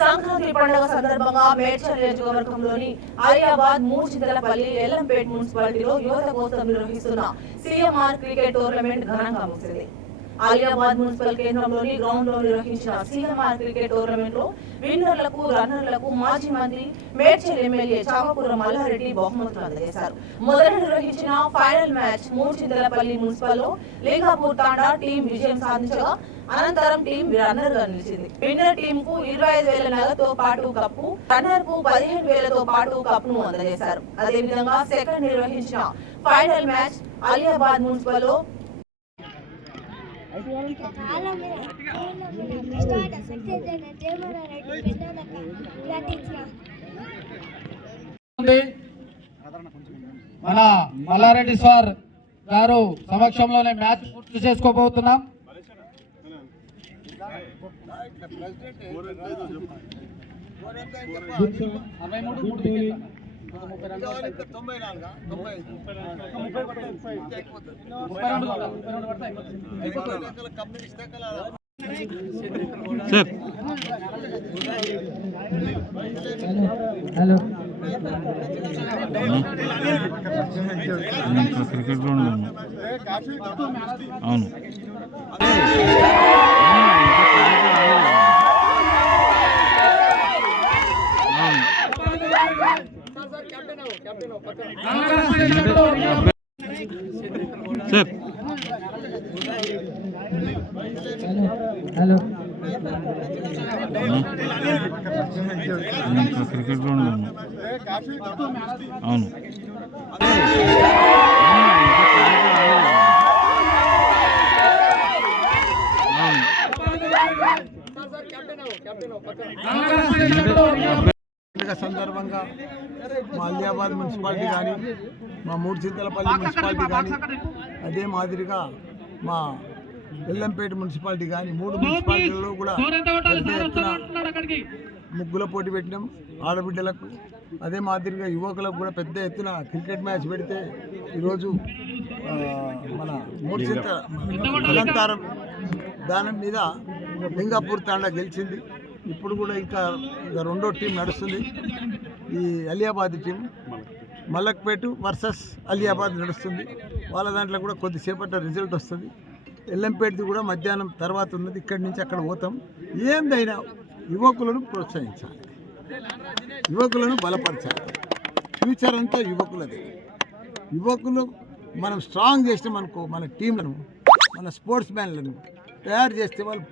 సంక్రాంతి పండుగ సందర్భంగా మేడ్చల్ నియోజకవర్గంలోని ఆలియాబాద్ మూర్చింతలపల్లి ఎల్లంపేట మున్సిపాలిటీలో యువత కోసం నిర్వహిస్తున్న సీఎంఆర్ క్రికెట్ టోర్నమెంట్ ఘనంగా ముగిసింది. ఆలియాబాద్ మున్సిపల్ కేంద్రంలోని గ్రౌండ్ లో నిర్వహించిన సీఎంఆర్ క్రికెట్ టోర్నమెంట్ లో విన్నర్లకు రన్నర్లకు మాజీ మంత్రి మేడ్చల్ ఎమ్మెల్యే చామకూర మల్లారెడ్డి బహుమతులు అందజేశారు. మొదట నిర్వహించిన ఫైనల్ మ్యాచ్ మూర్చింతలపల్లి మున్సిపల్ లో లింగాపూర్ తాండా టీం విజయం సాధించగా అనంతరం టీం రన్నర్ గా నిలిచింది. విన్నర్ టీం కు 25,000 నగదుతో పాటు కప్పు, రన్నర్ కు 15,000తో పాటు కప్పును అందజేశారు. అదేవిధంగా సెకండ్ నిర్వహించిన ఫైనల్ మ్యాచ్ ఆలియాబాద్ మున్సిపల్ లో మన మల్లారెడ్డి సార్ గారు సమక్షంలోనే మ్యాచ్ పూర్తి చేసుకోబోతున్నాం. హలో క్రికెట్ గ్రౌండ్ అవును సార్ హలో క్రికెట్ గ్రౌండ్ అవును సందర్భంగా మా ఆలియాబాద్ మున్సిపాలిటీ కానీ మా మూర్చింతలపల్లి మున్సిపాలిటీ కానీ అదే మాదిరిగా మా ఎల్లంపేట మున్సిపాలిటీ కానీ 3 మున్సిపాలిటీలలో కూడా పెద్ద ఎత్తున ముగ్గుల పోటీ పెట్టినాం. ఆడబిడ్డలకు అదే మాదిరిగా యువకులకు కూడా పెద్ద ఎత్తున క్రికెట్ మ్యాచ్ పెడితే ఈరోజు మన మూర్చింత అలంకారం దాని మీద లింగాపూర్ తాండా గెలిచింది. ఇప్పుడు కూడా ఇంకా రెండో టీం నడుస్తుంది. ఈ ఆలియాబాద్ టీం మల్లక్పేట వర్సెస్ ఆలియాబాద్ నడుస్తుంది. వాళ్ళ దాంట్లో కూడా కొద్దిసేపటి రిజల్ట్ వస్తుంది. ఎల్లంపేటది కూడా మధ్యాహ్నం తర్వాత ఉన్నది. ఇక్కడి నుంచి అక్కడ పోతాం. ఏందైనా యువకులను ప్రోత్సహించాలి, యువకులను బలపరచాలి. ఫ్యూచర్ అంతా యువకులది. యువకులు మనం స్ట్రాంగ్ చేసినాం అనుకో, మన టీంలను, మన స్పోర్ట్స్ మ్యాన్లను తయారు చేస్తే వాళ్ళు